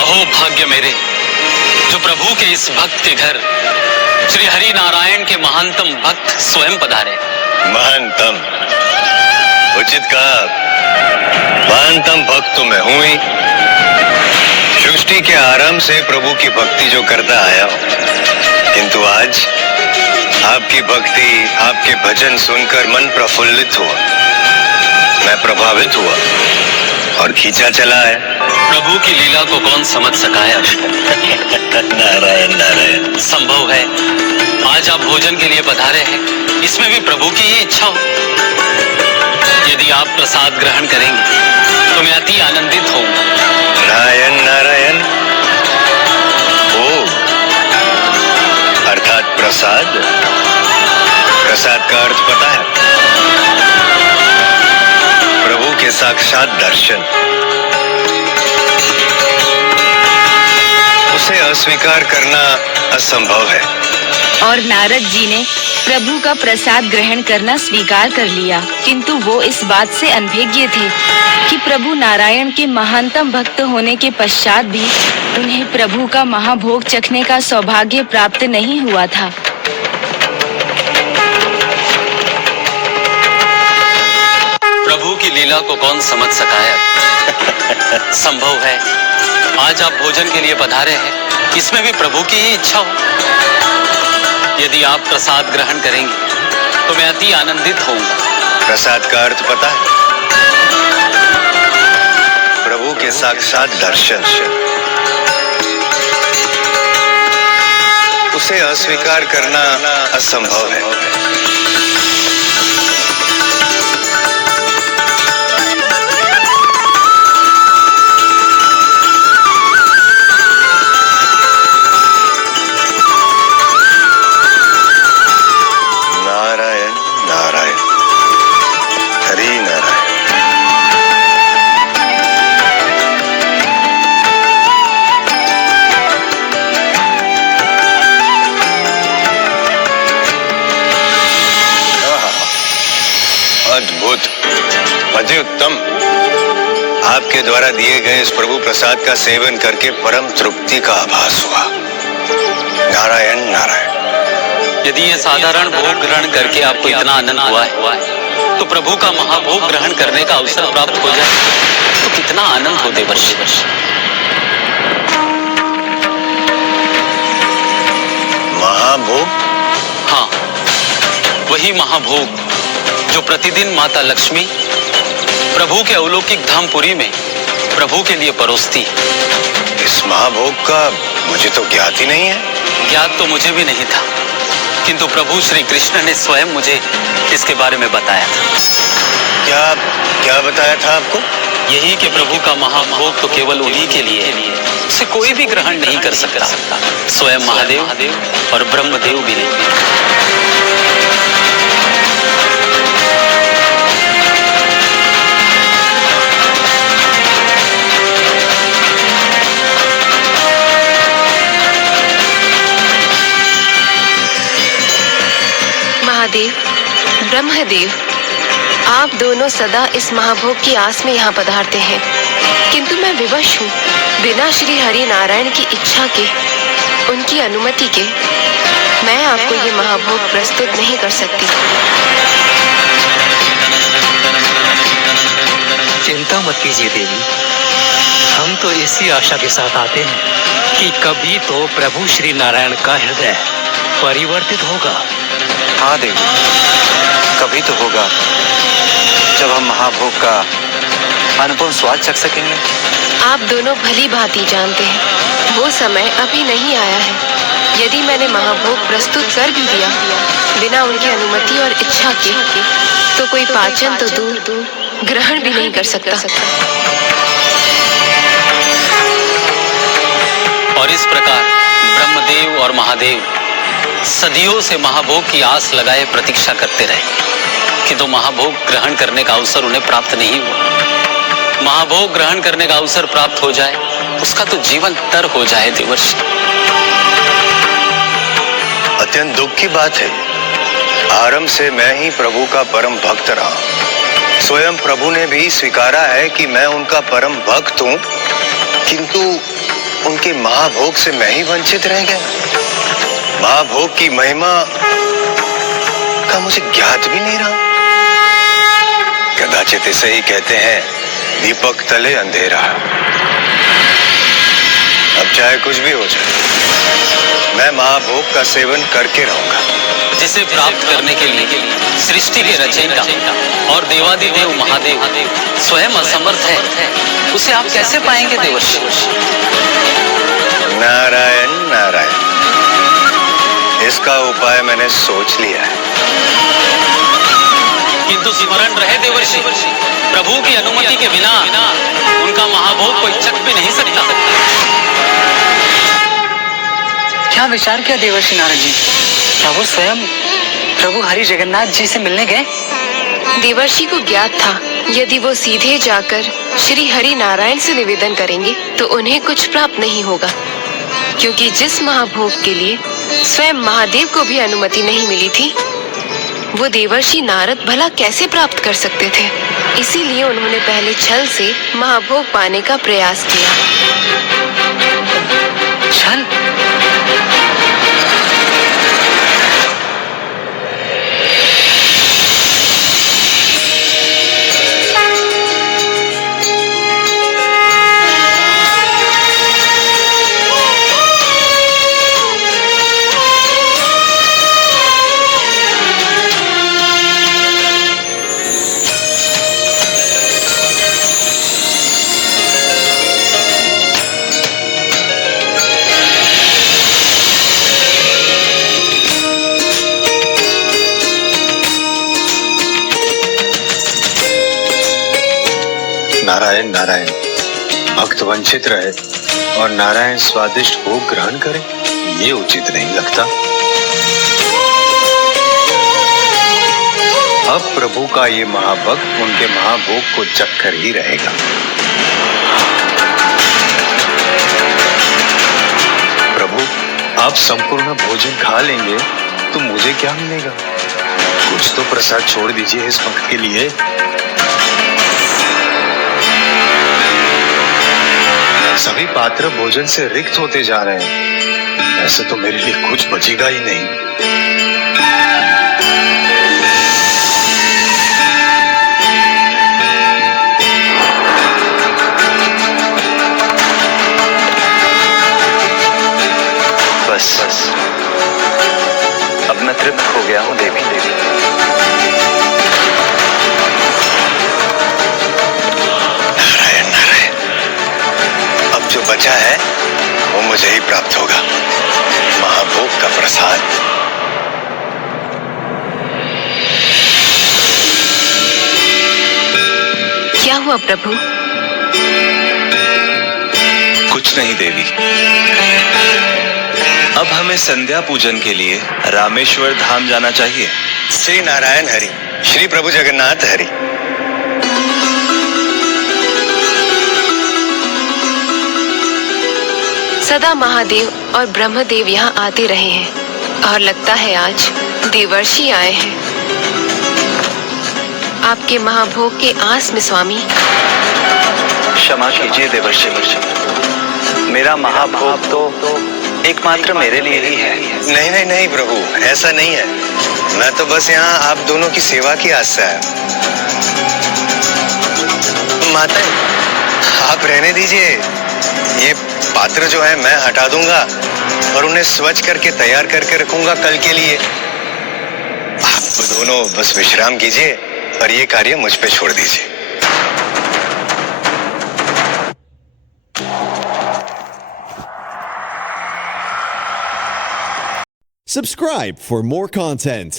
अहो भाग्य मेरे, जो प्रभु के इस भक्त के घर श्री हरि नारायण के महानतम भक्त स्वयं पधारे। महानतम, उचित कहा। महानतम भक्त तो मैं हूं ही। सृष्टि के आरंभ से प्रभु की भक्ति जो करता आया हूं, किंतु आज आपकी भक्ति, आपके भजन सुनकर मन प्रफुल्लित हुआ, मैं प्रभावित हुआ और खींचा चला है। प्रभु की लीला को कौन समझ सका है? नारायण नारायण। संभव है आज आप भोजन के लिए पधारे हैं, इसमें भी प्रभु की ही इच्छा हो। यदि आप प्रसाद ग्रहण करेंगे तो मैं अति आनंदित होऊंगा। नारायण नारायण। भोग अर्थात प्रसाद। प्रसाद का अर्थ पता है? प्रभु के साक्षात दर्शन। उसे अस्वीकार करना असंभव है। और नारद जी ने प्रभु का प्रसाद ग्रहण करना स्वीकार कर लिया, किंतु वो इस बात से अनभिज्ञ थे कि प्रभु नारायण के महानतम भक्त होने के पश्चात भी उन्हें प्रभु का महाभोग चखने का सौभाग्य प्राप्त नहीं हुआ था। प्रभु की लीला को कौन समझ सका है? संभव है आज आप भोजन के लिए पधारे हैं, इसमें भी प्रभु की ही इच्छा हो। यदि आप प्रसाद ग्रहण करेंगे तो मैं अति आनंदित होऊंगा। प्रसाद का अर्थ पता है? प्रभु के साक्षात दर्शन। उसे अस्वीकार करना असंभव है। अद्भुत, अति उत्तम। आपके द्वारा दिए गए इस प्रभु प्रसाद का सेवन करके परम तृप्ति का आभास हुआ। नारायण नारायण। यदि ये साधारण भोग ग्रहण करके आपको इतना आनंद हुआ है, तो प्रभु का महाभोग ग्रहण करने का अवसर प्राप्त हो जाए तो कितना आनंद हो देवर्षि। महाभोग? हाँ, वही महाभोग जो प्रतिदिन माता लक्ष्मी प्रभु के अलौकिक धामपुरी में प्रभु के लिए परोसती। इस महाभोग का मुझे तो ज्ञात ही नहीं है। ज्ञात तो मुझे भी नहीं था, किंतु प्रभु श्री कृष्ण ने स्वयं मुझे इसके बारे में बताया था। क्या बताया था आपको? यही कि प्रभु का महाभोग तो केवल उन्हीं के लिए है, उसे कोई भी ग्रहण नहीं कर सकता, स्वयं महादेव और ब्रह्मदेव भी नहीं। महादेव, ब्रह्मदेव, आप दोनों सदा इस महाभोग की आस में यहाँ पधारते हैं, किंतु मैं विवश हूँ। बिना श्री हरि नारायण की इच्छा के, उनकी अनुमति के, मैं आपको ये महाभोग प्रस्तुत नहीं कर सकती। चिंता मत कीजिए देवी, हम तो इसी आशा के साथ आते हैं कि कभी तो प्रभु श्री नारायण का हृदय परिवर्तित होगा। हाँ देवी, कभी तो होगा जब हम महाभोग का अनुपम स्वाद चख सकेंगे। आप दोनों भली भांति जानते हैं वो समय अभी नहीं आया है। यदि मैंने महाभोग प्रस्तुत कर भी दिया बिना उनकी अनुमति और इच्छा के, तो कोई पाचन तो दूर ग्रहण भी नहीं कर सकता। और इस प्रकार ब्रह्मदेव और महादेव सदियों से महाभोग की आस लगाए प्रतीक्षा करते रहे, किंतु महाभोग ग्रहण करने का अवसर उन्हें प्राप्त नहीं हुआ। महाभोग ग्रहण करने का अवसर प्राप्त हो जाए, उसका तो जीवन तर हो जाए देवर्षि। अत्यंत दुख की बात है। आरंभ से मैं ही प्रभु का परम भक्त रहा। स्वयं प्रभु ने भी स्वीकारा है कि मैं उनका परम भक्त हूँ, किंतु उनके महाभोग से मैं ही वंचित रह गया। महाभोग की महिमा का मुझे ज्ञात भी नहीं रहा। कदाचित इसे ही कहते हैं दीपक तले अंधेरा। अब चाहे कुछ भी हो जाए, मैं महाभोग का सेवन करके रहूंगा। जिसे प्राप्त करने के लिए सृष्टि के रचयिता और देवादिदेव महादेव स्वयं असमर्थ है, उसे आप कैसे पाएंगे देवर्षि? नारायण नारायण, इसका उपाय मैंने सोच लिया है। किंतु स्मरण रहे देवर्षि, प्रभु की अनुमति के बिना उनका महाभोग कोई चख भी नहीं सकता। क्या विचार किया देवर्षि नारद जी? प्रभु स्वयं प्रभु हरि जगन्नाथ जी से मिलने गए? देवर्षि को ज्ञात था यदि वो सीधे जाकर श्री हरि नारायण से निवेदन करेंगे तो उन्हें कुछ प्राप्त नहीं होगा, क्योंकि जिस महाभोग के लिए स्वयं महादेव को भी अनुमति नहीं मिली थी, वो देवर्षि नारद भला कैसे प्राप्त कर सकते थे। इसीलिए उन्होंने पहले छल से महाभोग पाने का प्रयास किया। छल? नारायण नारायण, भक्त वंचित रहे और नारायण स्वादिष्ट भोग ग्रहण करे, ये उचित नहीं लगता। अब प्रभु का ये महाभक्त उनके महाभोग को चखकर ही रहेगा। प्रभु, आप संपूर्ण भोजन खा लेंगे तो मुझे क्या मिलेगा? कुछ तो प्रसाद छोड़ दीजिए इस भक्त के लिए। सभी पात्र भोजन से रिक्त होते जा रहे हैं, ऐसे तो मेरे लिए कुछ बचेगा ही नहीं। बस अब मैं तृप्त हो गया हूँ देवी। जो बचा है वो मुझे ही प्राप्त होगा, महाभोग का प्रसाद। क्या हुआ प्रभु? कुछ नहीं देवी, अब हमें संध्या पूजन के लिए रामेश्वर धाम जाना चाहिए। श्री नारायण हरि, श्री प्रभु जगन्नाथ हरि। सदा महादेव और ब्रह्मदेव यहाँ आते रहे हैं और लगता है आज देवर्षि आए हैं। आपके महाभोग के आस में स्वामी। क्षमा कीजिए देवर्षि, मेरा महाभोग तो एकमात्र मेरे लिए ही है। नहीं नहीं नहीं प्रभु, ऐसा नहीं है। मैं तो बस यहाँ आप दोनों की सेवा की आस से आया। माता, आप रहने दीजिए, ये पात्र जो है मैं हटा दूंगा और उन्हें स्वच्छ करके तैयार करके रखूंगा कल के लिए। आप दोनों बस विश्राम कीजिए और ये कार्य मुझ पे छोड़ दीजिए। Subscribe for more content.